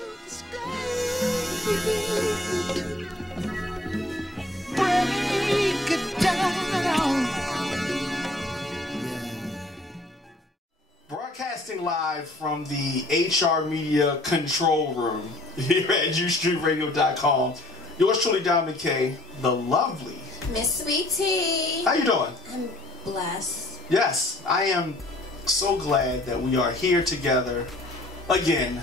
to the sky. Break it down. Broadcasting live from the HR Media Control Room here at UStreetRadio.com. Yours truly, Diamond K, the lovely Miss Sweetie. How you doing? I'm blessed. Yes, I am so glad that we are here together again.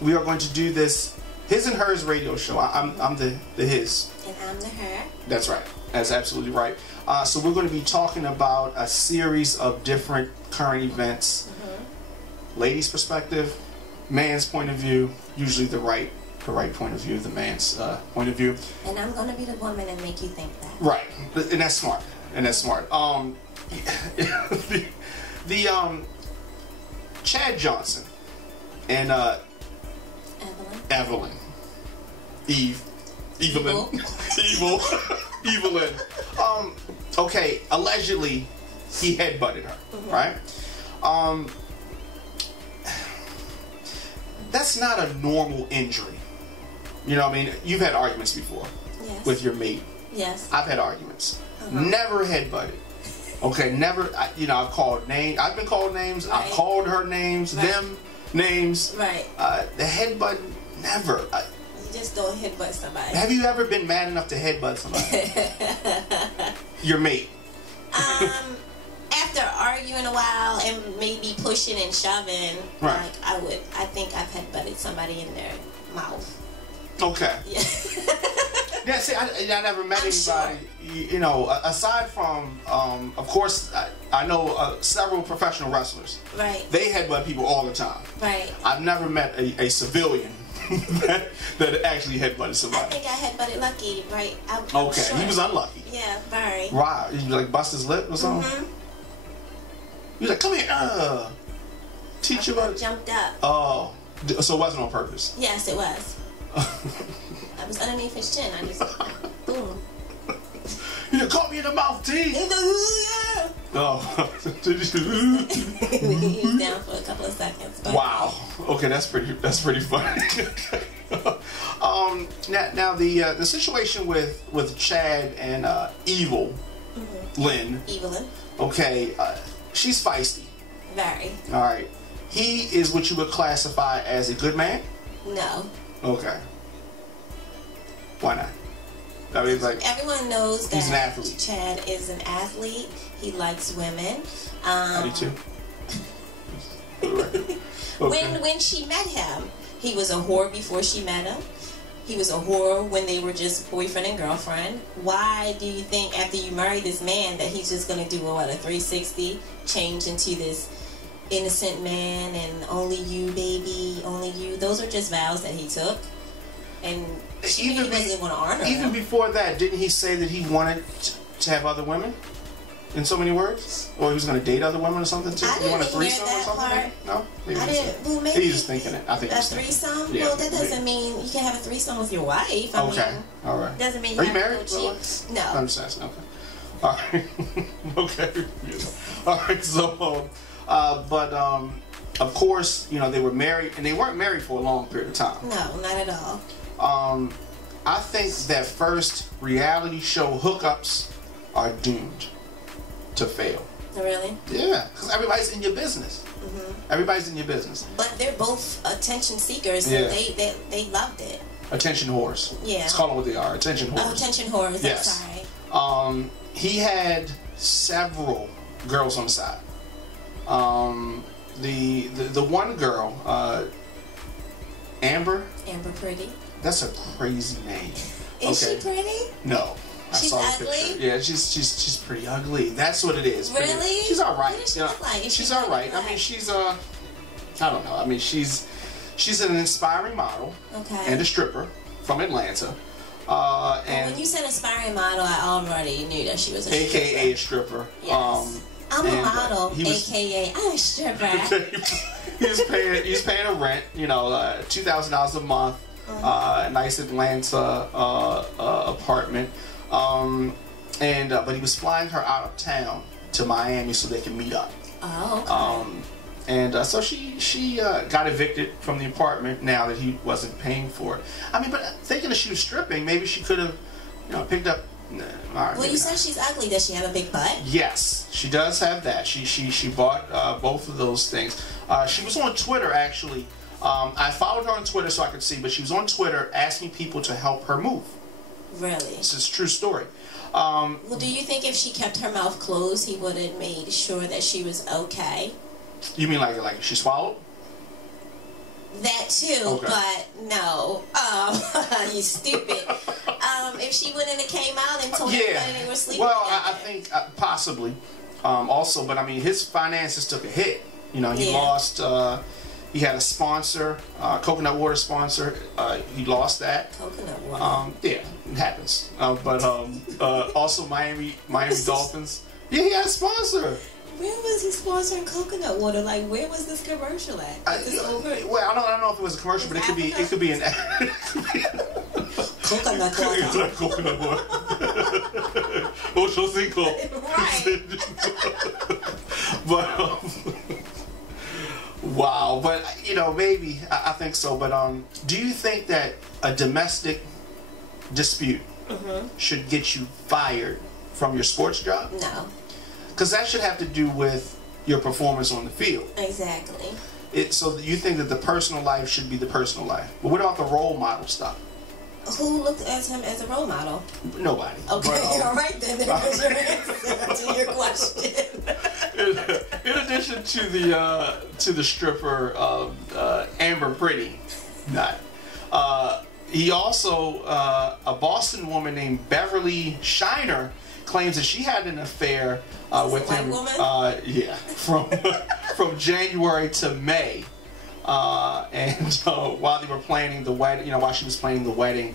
We are going to do this His and Hers radio show. I'm the his. And I'm the her. That's right. That's absolutely right. So we're going to be talking about a series of different current events. Ladies' perspective, man's point of view, usually the right point of view, the man's point of view. And I'm going to be the woman and make you think that. Right. And that's smart. The Chad Johnson and Evelyn. Evelyn. Okay, allegedly he headbutted her, right? That's not a normal injury. You know what I mean? You've had arguments before with your mate. Yes. I've had arguments. Never headbutted. Okay, never. I've called names. I've been called names. Right. I've called her names, them names. Right. The headbutt, never. You just don't headbutt somebody. Have you ever been mad enough to headbutt somebody? Your mate. After arguing a while and maybe pushing and shoving, right. I think I've headbutted somebody in their mouth. Okay. Yeah. Yeah, see, I never met anybody, you know, aside from, of course, I know several professional wrestlers. Right. They headbutt people all the time. Right. I've never met a civilian that actually headbutted somebody. I think I headbutted Lucky, right? Okay, sure. he was unlucky. Yeah, very. Wow, did you like bust his lip or something? He was like, come here, teach you about it. Jumped up. Oh, so it wasn't on purpose? Yes, it was. I was underneath his chin. I just, boom. You done caught me in the mouth, T. Oh. He was down for a couple of seconds. But wow. Okay, that's pretty funny. Now the situation with Chad and Evelyn. Okay, she's feisty. Very. All right. He is what you would classify as a good man? No. Okay. Why not? I mean, like, everyone knows that he's an athlete. Chad is an athlete. He likes women. I do too. Okay. When she met him, he was a whore before she met him. He was a whore when they were just boyfriend and girlfriend. Why do you think after you marry this man that he's just going to do a 360, change into this innocent man and only you, baby, only you? Those are just vows that he took. And he doesn't want to honor even them. Before that, didn't he say that he wanted to have other women? In so many words? Or he was going to date other women or something too? I You want a didn't threesome hear or that something? part. No? Maybe I didn't. Well, maybe he's just thinking it. I think a he's thinking threesome? Yeah, well, that doesn't mean you can have a threesome with your wife. I mean, all right. Doesn't mean Are you you have married? to go cheat. No. I'm just asking. Okay. All right. Okay. All right. So, of course, you know, they were married, and they weren't married for a long period of time. No, not at all. I think that first reality show hookups are doomed to fail. Really? Yeah, because everybody's in your business. Everybody's in your business. But they're both attention seekers, so they loved it. Attention whores. Yeah. Let's call them what they are. Attention whores. Oh, attention whores. Yes. I'm sorry. He had several girls on the side. The one girl, Amber. Amber Pretty. That's a crazy name. Is she pretty? No. She's ugly? Yeah, she's pretty ugly. That's what it is. Really? She's all right. What does she look like? She's all right. I mean, she's I don't know. I mean, she's an inspiring model. Okay. And a stripper from Atlanta. And when you said aspiring model, I already knew that she was a stripper. AKA a stripper. Yes. I'm a model, AKA I'm a stripper. He's paying a rent, you know, $2,000 a month, nice Atlanta apartment, but he was flying her out of town to Miami so they can meet up. Oh, okay. And so she got evicted from the apartment now that he wasn't paying for it. I mean, but thinking that she was stripping, maybe she could have, picked up. Nah, all right, well, you said she's ugly. Does she have a big butt? Yes, she does have that. She bought both of those things. She was on Twitter actually. I followed her on Twitter so I could see, but she was on Twitter asking people to help her move. Really? This is a true story. Well, do you think if she kept her mouth closed, he would have made sure that she was okay? You mean like she swallowed? That too, okay. But no. You stupid. If she wouldn't have came out and told everybody they were sleeping well, together. I think possibly. Also, but I mean, his finances took a hit. He lost. He had a sponsor, coconut water sponsor. He lost that. Coconut water. Yeah, it happens. But also Miami Dolphins. Yeah, he had a sponsor. Where was he sponsoring coconut water? Like, where was this commercial at? Well, I don't know if it was a commercial, but it could be an coconut water. Coconut water. Ocho Cinco. Right. But wow, but maybe I think so. But do you think that a domestic dispute should get you fired from your sports job? No. Because that should have to do with your performance on the field. Exactly. So you think that the personal life should be the personal life. But what about the role model stuff? Who looked at him as a role model? Nobody. Okay, all right then. There's your answer to your question. In addition to the stripper Amber Pretty, he also a Boston woman named Beverly Shiner claims that she had an affair with him. Woman? Yeah, from January to May, and while they were planning the wedding, while she was planning the wedding,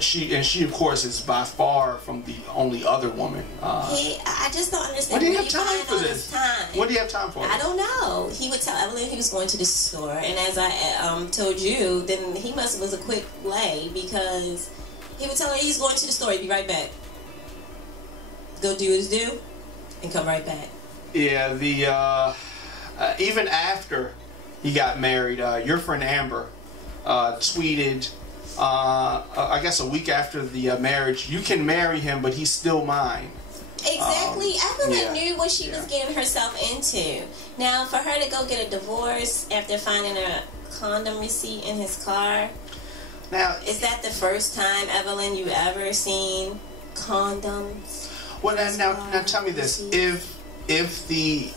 she of course is by far from the only other woman. I just don't understand. When do you have time for this? When do you have time for it? I don't know. He would tell Evelyn he was going to the store, and as I told you, then he was a quick lay because he would tell her he's going to the store. He'd be right back. Go do his due, and come right back. Yeah, even after he got married, your friend Amber tweeted, I guess a week after the marriage, "You can marry him, but he's still mine." Exactly. Evelyn knew what she was getting herself into. Now, for her to go get a divorce after finding a condom receipt in his car, now is that the first time, Evelyn, you ever seen condoms? Well, now tell me this: if the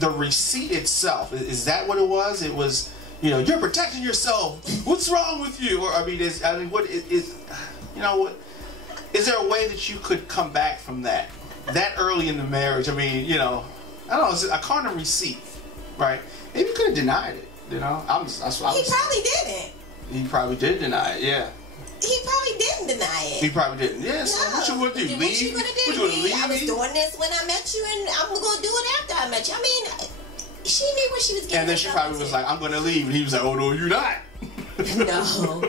receipt itself, is that what it was? It was, you're protecting yourself. What's wrong with you? Or what is there a way that you could come back from that early in the marriage? I mean, I don't know. It's a condom receipt, right? Maybe you could have denied it. He probably didn't. He probably did deny it. Yeah. He probably didn't deny it. He probably didn't. Yes. Yeah, so what you want to do? What you gonna do? I was me? doing this when I met you, and I'm gonna do it after I met you. I mean, she knew what she was getting. And then she probably was like, "I'm gonna leave," and he was like, "Oh no, you're not." No.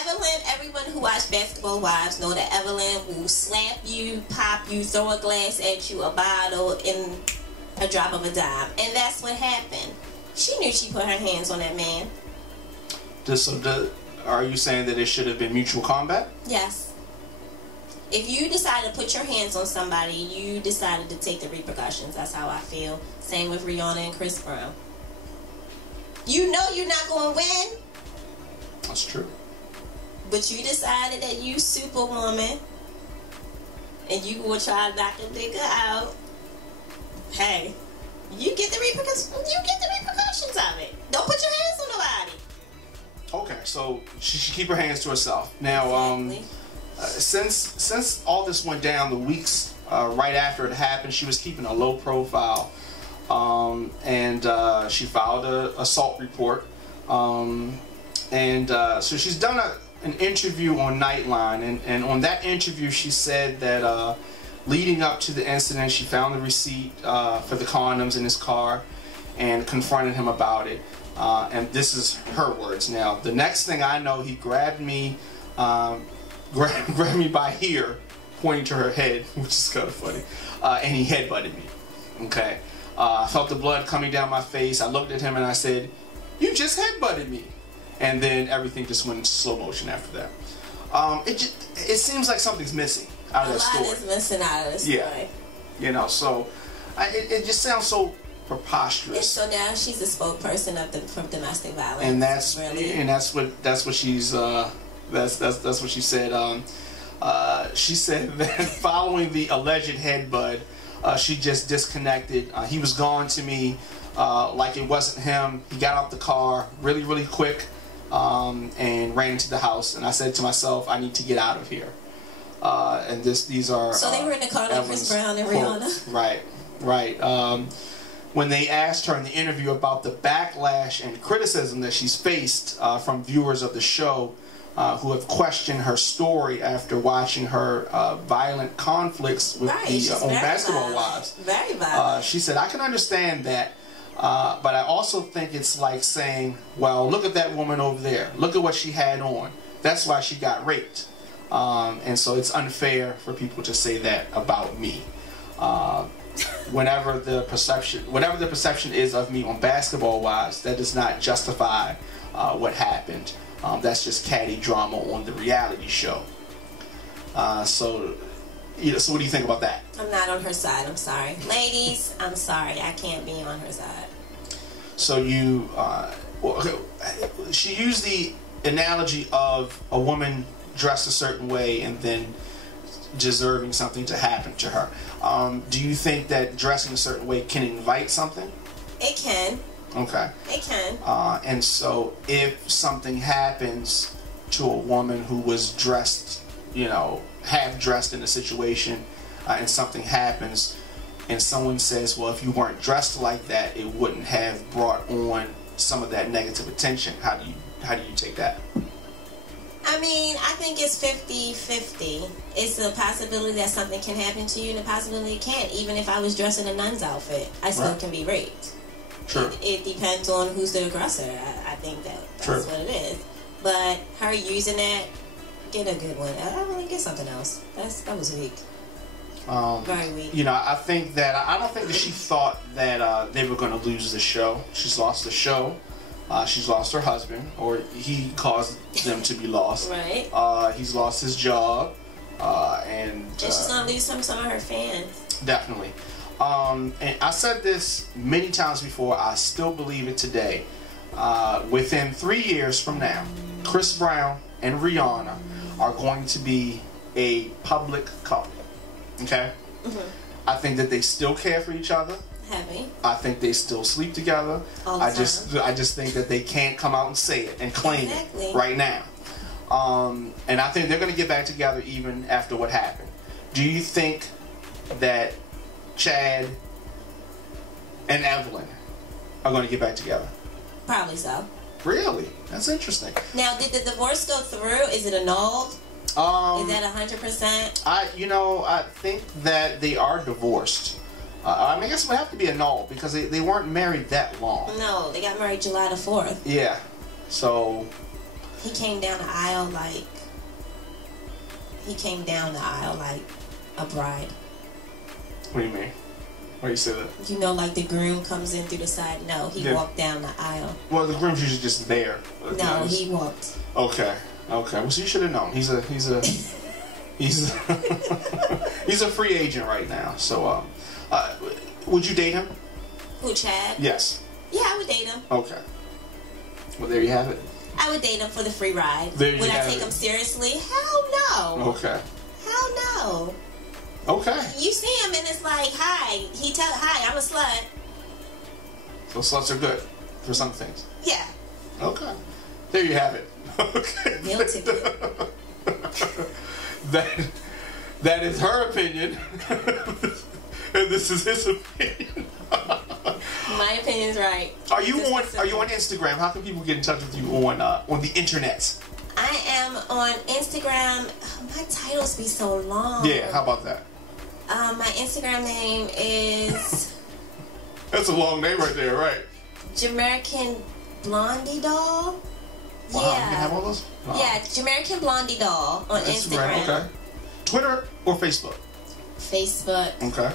Evelyn. Everyone who watched Basketball Wives know that Evelyn will slap you, pop you, throw a glass at you, a bottle, in a drop of a dime, and that's what happened. She knew she put her hands on that man. Are you saying that it should have been mutual combat? Yes. If you decided to put your hands on somebody, you decided to take the repercussions. That's how I feel. Same with Rihanna and Chris Brown. You know you're not going to win. That's true. But you decided that you superwoman and you will try to knock a nigga out. Hey, you get the repercussions. Of it. Don't put your hands on nobody. Okay, so she should keep her hands to herself. Now, exactly. Since all this went down, the weeks right after it happened, she was keeping a low profile, and she filed an assault report, so she's done an interview on Nightline, and on that interview she said that leading up to the incident, she found the receipt for the condoms in his car and confronted him about it. And this is her words. Now, the next thing I know, he grabbed me by here, pointing to her head, which is kind of funny, and he headbutted me. Okay. I felt the blood coming down my face. I looked at him and I said, "You just headbutted me." And then everything just went into slow motion after that. It seems like something's missing out of that story. A lot is missing out of this story. Yeah. You know, so it just sounds so preposterous. And so now she's the spokesperson from domestic violence. And that's what she's that's what she said. She said that following the alleged headbutt, she just disconnected. He was gone to me like it wasn't him. He got out the car really, really quick and ran into the house. And I said to myself, I need to get out of here. And these are... So they were in the car like Chris Brown and Rihanna? Right. When they asked her in the interview about the backlash and criticism that she's faced from viewers of the show who have questioned her story after watching her violent conflicts with the own basketball wives. Very violent. She said, I can understand that, but I also think it's like saying, well, look at that woman over there. Look at what she had on. That's why she got raped. And so it's unfair for people to say that about me. Whatever the perception is of me on basketball wives, that does not justify what happened. That's just catty drama on the reality show. So what do you think about that? I'm not on her side. I'm sorry, ladies. I'm sorry. I can't be on her side. So she used the analogy of a woman dressed a certain way and then deserving something to happen to her. Do you think that dressing a certain way can invite something? It can. Okay. It can. And so if something happens to a woman who was dressed, half dressed in a situation, and something happens, and someone says, well, if you weren't dressed like that, it wouldn't have brought on some of that negative attention. How do you take that? I mean, I think it's 50-50. It's a possibility that something can happen to you and a possibility it can't. Even if I was dressed in a nun's outfit, I still can be raped. Sure. It depends on who's the aggressor. I think that's what it is. But her using that, get a good one. I really get something else. That was weak. Very weak. I think that I don't think that she thought that they were going to lose the show. She's lost the show. She's lost her husband, or he caused them to be lost. Right. He's lost his job, and she's gonna lose some of her fans. Definitely. And I said this many times before. I still believe it today. Within 3 years from now, Chris Brown and Rihanna are going to be a public couple. Okay. Mm-hmm. I think that they still care for each other. Heavy. I think they still sleep together. All the time. I just think that they can't come out and say it and claim it right now. And I think they're going to get back together even after what happened. Do you think that Chad and Evelyn are going to get back together? Probably so. Really? That's interesting. Now, did the divorce go through? Is it annulled? Is that 100%? I think that they are divorced. I guess it would have to be annulled because they weren't married that long. No, they got married July the 4th. Yeah. So... He came down the aisle like a bride. What do you mean? Why do you say that? Like the groom comes in through the side. No, he walked down the aisle. Well, the groom's usually just there. No, he walked. Okay. Well, so you should have known. He's a he's a free agent right now. So, would you date him? Who, Chad? Yes. Yeah, I would date him. Okay. Well, there you have it. I would date him for the free ride. Would I take him seriously? Hell no. Okay. Hell no. Okay. You see him and it's like, hi. Hi, I'm a slut. So sluts are good for some things. Yeah. Okay. There you have it. Okay. Meal ticket. That is her opinion. And this is his opinion. My opinion's right. Are you on Instagram? How can people get in touch with you on the internet? I am on Instagram. My titles be so long. Yeah, how about that? My Instagram name is... That's a long name right there, right? Jamaican Blondie Doll. Wow, yeah. You can have all those? Wow. Yeah, Jamaican Blondie Doll on Instagram. Okay. Twitter or Facebook? Facebook. Okay.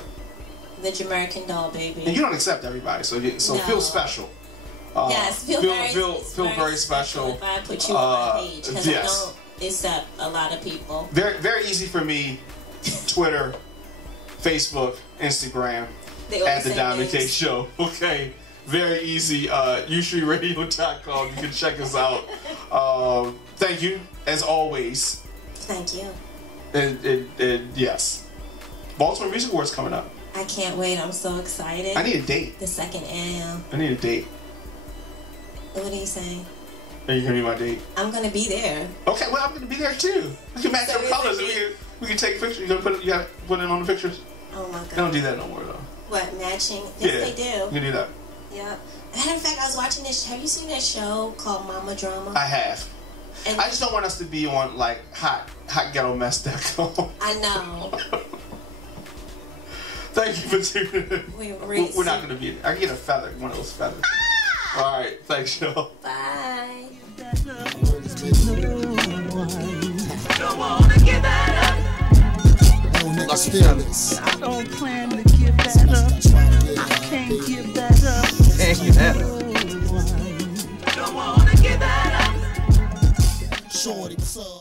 The Jamaican doll, baby. And you don't accept everybody, so No. feel special. Yes, feel very special if I put you on my page, because I don't accept a lot of people. Very, very easy for me. Twitter, Facebook, Instagram, at the Diamond K Show. Okay, very easy. ushreeradio.com. You can check us out. Thank you, as always. Thank you. And yes, Baltimore Music Awards coming up. I can't wait. I'm so excited. I need a date. The 2nd annual. I need a date. What are you saying? Are you gonna be my date? I'm gonna be there. Okay, well I'm gonna be there too. We can match our colors. We can take pictures. You gotta put it on the pictures. Oh my god. They don't do that no more though. What, matching? Yes, they do. You can do that. Yeah. Matter of fact, I was watching this. Have you seen that show called Mama Drama? I have. And I just don't want us to be on like hotghettomess.com. I know. Thank you for tuning in. We're not gonna be. I can get a feather, one of those feathers. All right, thanks, y'all. Bye. Don't wanna give that up. Let's feel this. I don't plan to give that up. I can't give that up. Can't give that up. Don't wanna give that up. Shorty, what's up?